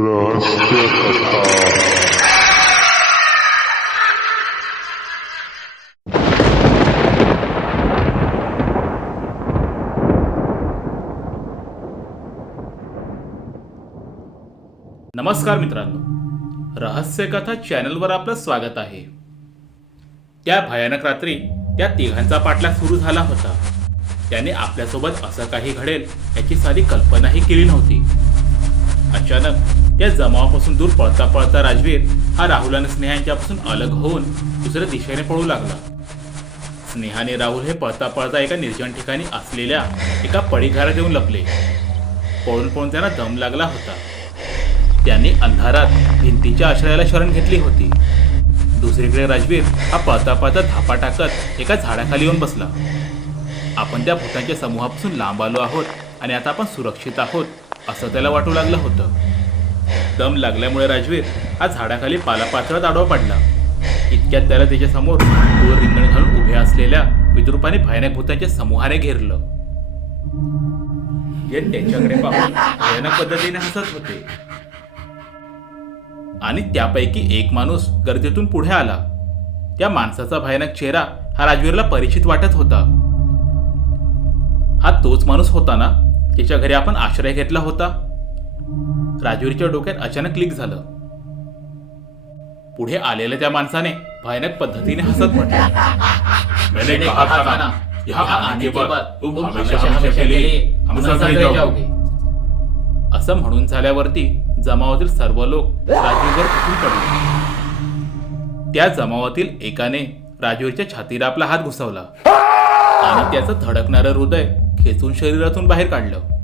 रहस्य कथा नमस्कार मित्रांनो. रहस्य कथा चॅनलवर आपलं स्वागत आहे. त्या भयानक रात्री त्या तिघांचा पाठलाग सुरू झाला होता. त्याने आपल्यासोबत असं काही घडेल याची सारी कल्पनाही केली नव्हती. अचानक त्या जमावापासून दूर पळता पळता राजवीर हा राहुल आणि स्नेहा यांच्यापासून अलग होऊन दुसऱ्या दिशेने पळू लागला. स्नेहाने राहुल हे पळता पळता एका निर्जन ठिकाणी असलेल्या एका पडीघरात येऊन लपले. पळून पळून त्यांना दम लागला होता. त्यांनी अंधारात भिंतीच्या आश्रयाला शरण घेतली होती. दुसरीकडे राजवीर हा पळता पळता धापा टाकत एका झाडाखाली येऊन बसला. आपण त्या भूतांच्या समूहापासून लांब आलो आहोत आणि आता आपण सुरक्षित आहोत असं त्याला वाटू लागलं होतं. दम लागल्यामुळे राजवीर हा झाडाखाली पालापाचळात आडवा पडला. इतक्यात त्याला त्याच्यासमोर दोन रिंगण घालून उभ्या असलेल्या विद्रुपाने भयानक भूतांच्या समूहाने घेरलं. जे त्यांच्याकडे पाहून भयानक पद्धतीने हसत होते. आणि त्यापैकी एक माणूस गर्दीतून पुढे आला. त्या माणसाचा भयानक चेहरा हा राजवीरला परिचित वाटत होता. हा तोच माणूस होता ना त्याच्या घरी आपण आश्रय घेतला होता? राजवीरच्या डोक्यात अचानक क्लिक झालं. पुढे आलेल्या त्या माणसाने भयानक पद्धतीने हसत म्हटलं. असं म्हणून झाल्यावरती जमावातील सर्व लोक पडले? त्या जमावातील एकाने राजवीरच्या छातीला आपला हात घुसवला. आणि त्याचं धडकणारं हृदय खेचून शरीरातून बाहेर काढलं.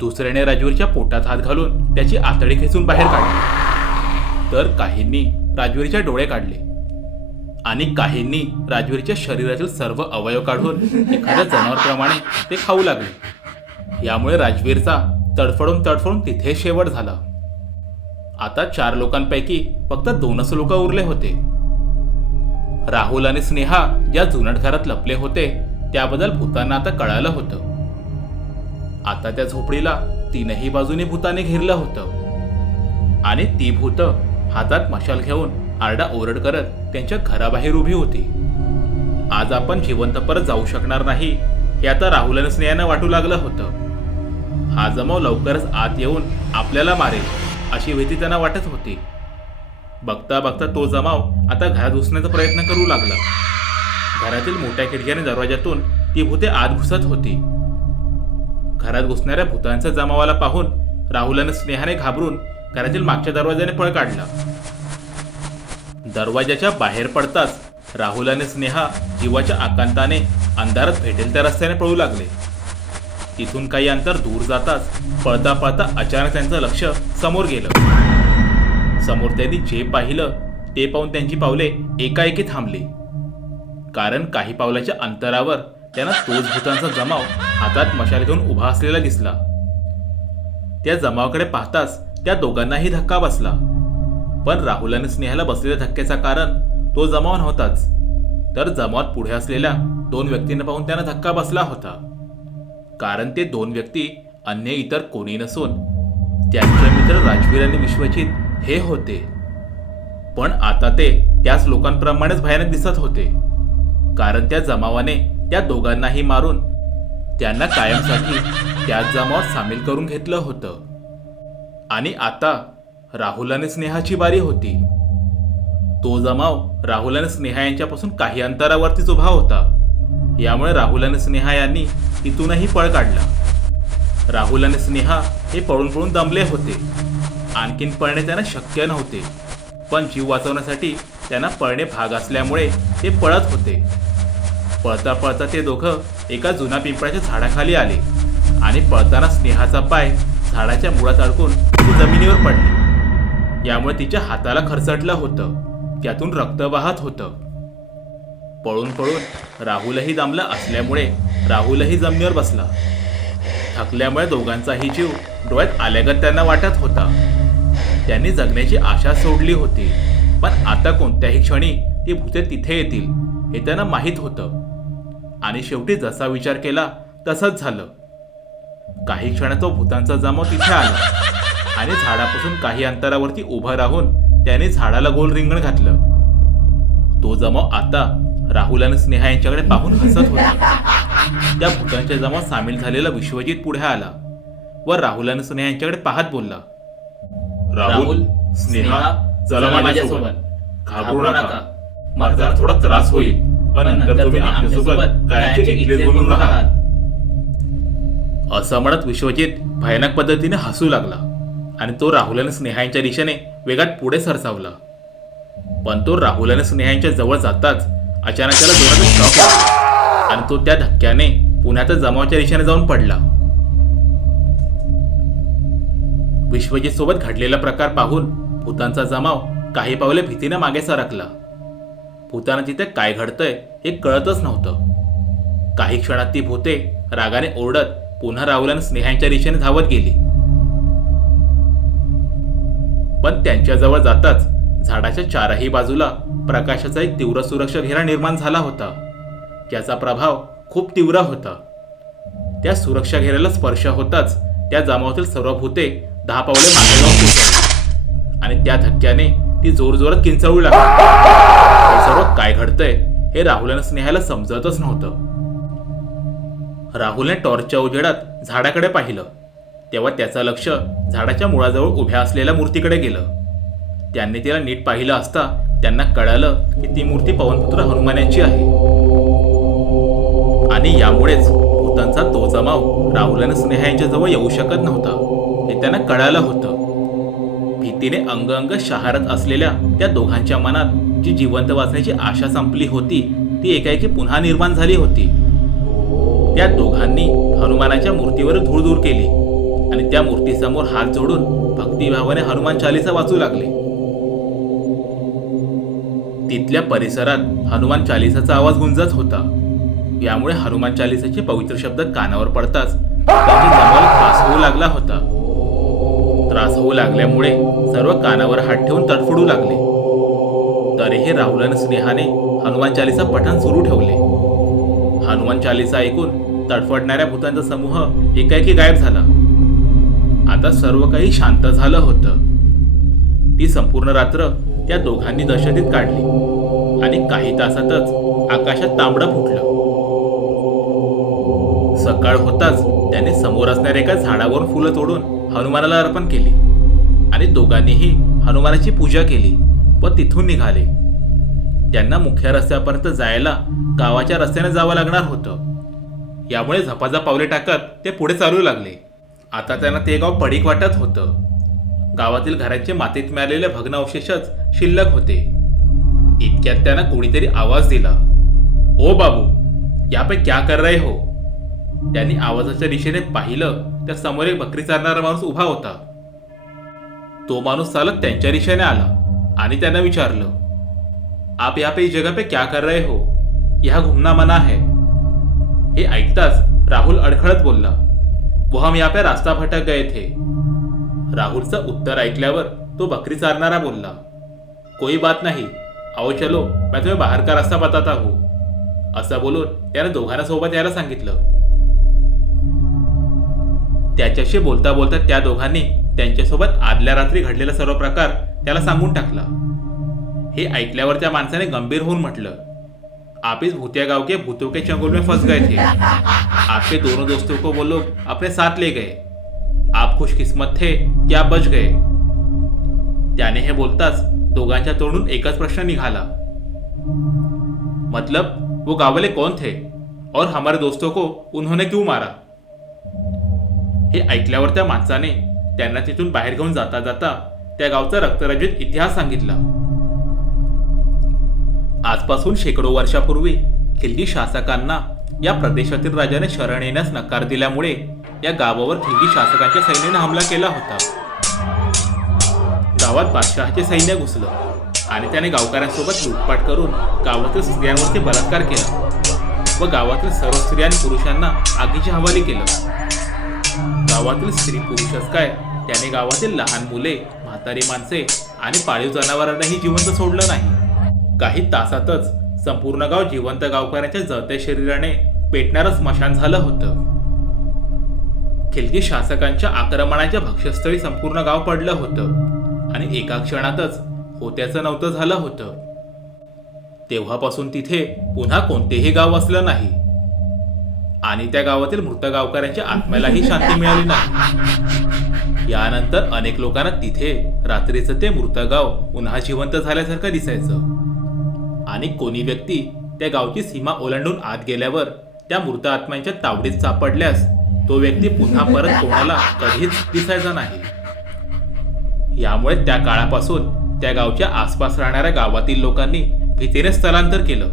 दुसऱ्याने राजवीरच्या पोटात हात घालून त्याची आतडी खेचून बाहेर काढली. तर काहींनी राजवीरच्या डोळे काढले आणि काहींनी राजवीरच्या शरीरातील सर्व अवयव काढून एखाद्या जनावरप्रमाणे ते खाऊ लागले. यामुळे राजवीरचा तडफडून तडफडून तिथे शेवट झाला. आता चार लोकांपैकी फक्त दोनच लोक उरले होते. राहुल आणि स्नेहा ज्या जुनाट घरात लपले होते त्याबद्दल भूतांना आता कळालं होतं. आता त्या झोपडीला तीनही बाजूने भूताने घेरलं होतं. आणि ती भूत हातात मशाल घेऊन आरडा ओरड करत त्यांच्या घराबाहेर उभी होती. आज आपण जिवंत परत जाऊ शकणार नाही हे आता राहुल स्नेहानं वाटू लागलं होतं. हा जमाव लवकरच आत येऊन आपल्याला मारेल अशी भीती त्यांना वाटत होती. बघता बघता तो जमाव आता घरात घुसण्याचा प्रयत्न करू लागला. घरातील मोठ्या खिडक्याने दरवाजातून ती भूते आत घुसत होती. घरात घुसणाऱ्या भूतांचा जमावाला पाहून राहुलानं स्नेहाने घाबरून घरातील मागच्या दरवाजाने पळ काढला. दरवाजाच्या बाहेर पडताच राहुलाने स्नेहा जीवाच्या आकांताने अंधारात भेटेल त्या रस्त्याने पळू लागले. तिथून काही अंतर दूर जाताच पळता पळता अचानक त्यांचं लक्ष समोर गेलं. समोर त्यांनी जे पाहिलं ते पाहून त्यांची पावले एकाएकी थांबली. कारण काही पावलाच्या अंतरावर त्यांना तोच भूतांचा जमाव हातात मशाल घेऊन उभा असलेला दिसला. त्या जमावाकडे पाहताच त्या दोघांनाही धक्का बसला. पण राहुल आणि स्नेहाला बसलेल्या धक्क्याचा कारण तो जमाव नव्हताच. तर जमावात पुढे असलेल्या दोन व्यक्तींना पाहून त्यांना धक्का बसला होता. कारण ते दोन व्यक्ती अन्य इतर कोणी नसून त्यांचे मित्र राजवीर आणि विश्वजित हे होते. पण आता ते त्याच लोकांप्रमाणेच भयानक दिसत होते. कारण त्या जमावाने त्या दोघांनाही मारून त्यांना कायमसाठी त्याच जमावात सामील करून घेतलं होतं. आणि आता राहुल आणि स्नेहाची बारी होती. तो जमाव राहुल आणि स्नेहा यांच्यापासून काही अंतरावरतीच उभा होता. यामुळे राहुल आणि स्नेहा यांनी तिथूनही पळ काढला. राहुल आणि स्नेहा हे पळून पळून दमले होते. आणखीन पळणे त्यांना शक्य नव्हते. पण जीव वाचवण्यासाठी त्यांना पळणे भाग असल्यामुळे ते पळत होते. पळता पळता ते दोघं एका जुना पिंपळाच्या झाडाखाली आले. आणि पळताना स्नेहाचा पाय झाडाच्या मुळात अडकून ती जमिनीवर पडली. यामुळे तिच्या हाताला खरचटलं होतं. त्यातून रक्त वाहत होतं. पळून पळून राहुलही दमला असल्यामुळे राहुलही जमिनीवर बसला. थकल्यामुळे दोघांचाही जीव डोळ्यात आल्यागत त्यांना वाटत होता. त्यांनी जगण्याची आशा सोडली होती. पण आता कोणत्याही क्षणी ती भूते तिथे येतील हे त्यांना माहीत होतं. आणि शेवटी जसा विचार केला तसंच झालं. काही क्षणात तो भूतांचा जमाव तिथे आला आणि झाडापासून काही अंतरावरती उभं राहून त्याने झाडाला गोल रिंगण घातलं. तो जमाव आता राहुल आणि स्नेहा यांच्याकडे पाहून हसत होता. त्या भूतांच्या जमाव सामील झालेला विश्वजित पुढे आला व राहुल आणि स्नेहा यांच्याकडे पाहत बोलला. राहुल स्नेहा चला माझ्यासोबत. घाबरू नका. माझा थोडा त्रास होईल. पण नंतर तुम्ही आमच्यासोबत बोलून राहाल असं म्हणत विश्वजित भयानक पद्धतीने हसू लागला आणि तो राहुल आणि स्नेहा यांच्या दिशेने वेगात पुढे सरसावला. पण तो राहुल आणि स्नेहा यांच्या जवळ जाताच अचानक त्याला जोरात शॉक लागला आणि तो त्या धक्क्याने पुण्याच्या जमावाच्या दिशेने जाऊन पडला. विश्वजित सोबत घडलेला प्रकार पाहून भूतांचा जमाव काही पावले भीतीने मागे सरकला. भूतानं तिथे काय घडतंय हे कळतच नव्हतं. काही क्षणात ती भूते रागाने ओरडत पुन्हा राहुल आणि स्नेहांच्या दिशेने धावत गेली. पण त्यांच्याजवळ जाताच झाडाच्या चारही बाजूला प्रकाशाचा एक तीव्र सुरक्षा घेरा निर्माण झाला होता. ज्याचा प्रभाव खूप तीव्र होता. त्या सुरक्षा घेऱ्याला स्पर्श होताच त्या जमावातील सर्व भूते दहा पावले मागे जाऊन आणि त्या धक्क्याने ती जोरजोरात किंचाळू लागली. काय घडतंय हे राहुल आणि स्नेहाला समजतच नव्हतं. राहुलने टॉर्चच्या उजेडात झाडाकडे पाहिलं. तेव्हा त्याचं लक्ष झाडाच्या मुळाजवळ उभ्या असलेल्या मूर्तीकडे गेलं. त्यांनी तिला नीट पाहिलं असता त्यांना कळालं की ती मूर्ती पवनपुत्र हनुमान यांची आहे. आणि यामुळेच भूतांचा तो जमाव राहुल आणि स्नेहा यांच्या जवळ येऊ शकत नव्हता हे त्यांना कळालं होतं. भीतीने अंग अंग शहारत असलेल्या त्या दोघांच्या मनात जी जिवंत वाचण्याची आशा संपली होती ती एकाएकी पुन्हा निर्माण झाली होती. त्या दोघांनी हनुमानाच्या मूर्तीवर धूळ दूर केली आणि त्या मूर्तीसमोर हात जोडून भक्तिभावाने हनुमान चालीसा वाचू लागले. तिथल्या परिसरात हनुमान चालिसाचा आवाज गुंजत होता. यामुळे हनुमान चालिसाचे पवित्र शब्द कानावर पडताच त्याची जमाला त्रास होऊ लागला होता. त्रास होऊ लागल्यामुळे सर्व कानावर हात ठेवून तडफडू लागले. तरीही राहुल स्नेहाने हनुमान चालिसा पठण सुरू ठेवले. हनुमान चालिसा ऐकून तडफडणाऱ्या भूतांचा समूह एकाएकी गायब झाला. आता सर्व काही शांत झालं होतं. ती संपूर्ण रात्र त्या दोघांनी दहशतीत काढली आणि काही तासातच आकाशात तांबडं फुटलं. सकाळ होताच त्याने समोर असणाऱ्या एका झाडावरून फुलं तोडून हनुमानाला अर्पण केली आणि दोघांनीही हनुमानाची पूजा केली व तिथून निघाले. त्यांना मुख्य रस्त्यापर्यंत जायला गावाच्या रस्त्याने जावं लागणार होतं. यामुळे झपाझा पावले टाकत ते पुढे चालू लागले. आता त्यांना ते गाव पडीक वाटत होतं. गावातील घरांचे मातीत मिळालेले भग्नावशेषच शिल्लक होते. इतक्यात त्यांना कोणीतरी आवाज दिला. ओ बाबू या पे क्या कर रहे हो? त्यांनी आवाजाच्या दिशेने पाहिलं त्या समोर एक बकरी चारणारा माणूस उभा होता. तो माणूस चालत त्यांच्या दिशेने आला आणि त्यांना विचारलं आप या पे जगह पे क्या कर रहे हो? यहा घुमना मना है. हे ऐकताच राहुल अडखळत बोलला व हम या पे रास्ता भटक गए थे. राहुलचं उत्तर ऐकल्यावर तो बकरी चारणारा बोलला कोई बात नाही. आओ चलो मैं तुम्हें बाहेर का रास्ता बताता हूँ. असं बोलून त्याने दोघांना सोबत यायला सांगितलं. त्याच्याशी बोलता बोलता त्या दोघांनी त्यांच्यासोबत आदल्या रात्री घडलेला सर्व प्रकार त्याला सांगून टाकला. हे ऐकल्यावर त्या माणसाने गंभीर होऊन म्हटलं आप इस भूतिया के भूतों के चंगुल में फंस गए थे. आपके दोनों दोस्तों को वो लोग अपने साथ ले गए. आप खुशकिस्मत थे कि आप बच गए. त्याने हे बोलताच दोघांच्या तोंडून एकच प्रश्न निघाला. मतलब वो गावले कौन थे? और हमारे दोस्तों को उन्होंने क्यों मारा? हे ऐकल्यावर त्या माणसाने त्यांना तिथून बाहेर घेऊन जाता जाता त्या गावचा रक्तरंजित इतिहास सांगितला. आजपासून शेकडो वर्षापूर्वी खिल्ली शासकांना या प्रदेशातील राजाने शरण येण्यास नकार दिल्यामुळे या गावावर खिल्ली शासकांच्या सैन्याने हमला केला होता. गावात बादशहाचे सैन्य घुसलं आणि त्याने गावकऱ्यांसोबत लुटपाट करून गावातील स्त्रियांवरती बलात्कार केला व गावातील सर्व स्त्रिया आणि पुरुषांना आगीच्या हवाली केलं. गावातील स्त्री पुरुषच काय? त्याने गावातील लहान मुले म्हातारी माणसे आणि पाळीव जनावरांनाही जिवंत सोडलं नाही. काही तासातच संपूर्ण गाव जिवंत गावकऱ्यांच्या जळत्या शरीराने पेटणारं स्मशान झालं होतं. खिलगी शासकांच्या आक्रमणाच्या भक्ष्यस्थळी संपूर्ण गाव पडलं होतं आणि एका क्षणातच होत्याचं नव्हतं झालं होतं. तेव्हापासून तिथे पुन्हा कोणतेही गाव असलं नाही. आणि त्या गावातील मृत गावकऱ्यांच्या आत्म्यालाही शांती मिळाली नाही. यानंतर अनेक लोकांना तिथे रात्रीचं ते मृत गाव पुन्हा जिवंत झाल्यासारखं दिसायचं. आणि कोणी व्यक्ती त्या गावची सीमा ओलांडून आत गेल्यावर त्या मृत आत्म्यांच्या तावडीत सापडल्यास तो व्यक्ती पुन्हा परत कोणाला कधीच दिसायचा नाही. यामुळे त्या काळापासून त्या गावच्या आसपास राहणाऱ्या गावातील लोकांनी भीतीने स्थलांतर केलं.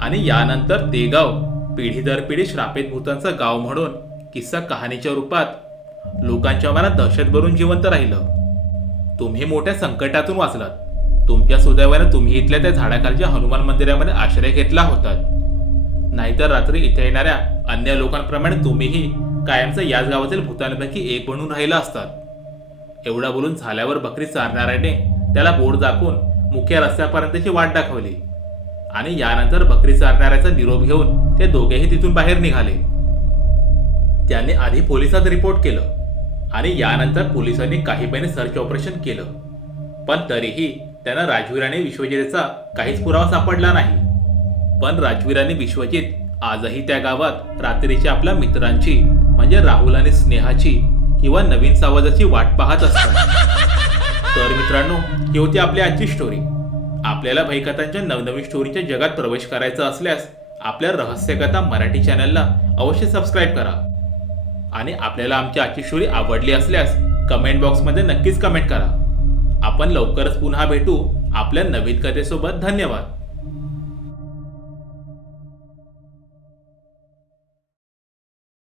आणि यानंतर ते गाव पिढी दर पिढी श्रापित भूतांचा गाव म्हणून किस्सा कहाणीच्या रूपात लोकांच्या मनात दहशत भरून जिवंत राहिलं. तुम्ही मोठ्या संकटातून वाचलात. तुमच्या सुदैवाने तुम्ही इथल्या त्या झाडाखालच्या हनुमान मंदिरामध्ये आश्रय घेतला होतात. नाहीतर रात्री इथे येणाऱ्या अन्य लोकांप्रमाणे तुम्हीही कायमचं याच गावातील भूतांपैकी एक बनून राहिला असतात. एवढा बोलून झाल्यावर बकरी चारणाऱ्याने त्याला बोर्ड दाखवून मुख्य रस्त्यापर्यंतची वाट दाखवली. आणि यानंतर बकरी चारणाऱ्याचा निरोप घेऊन ते दोघेही तिथून बाहेर निघाले. त्यांनी आधी पोलिसात रिपोर्ट केलं आणि यानंतर पोलिसांनी काही महिने सर्च ऑपरेशन केलं. पण तरीही त्यांना राजवीर आणि विश्वजितचा काहीच पुरावा सापडला नाही. पण राजवीर आणि विश्वजित आजही त्या गावात रात्रीच्या आपल्या मित्रांची म्हणजे राहुल आणि स्नेहाची किंवा नवीन सावजाची वाट पाहत असतात. तर मित्रांनो ही होती आपली आजची स्टोरी आपल्याला भयकथांच्या नवनवीन स्टोरीच्या जगात प्रवेश करायचा असल्यास आपल्या रहस्यकथा मराठी चॅनलला अवश्य सबस्क्राईब करा. आणि आपल्याला आमची आजची स्टोरी आवडली असल्यास कमेंट बॉक्समध्ये नक्कीच कमेंट करा. आपण लवकरच पुन्हा भेटू आपल्या नवीन कथेसोबत धन्यवाद.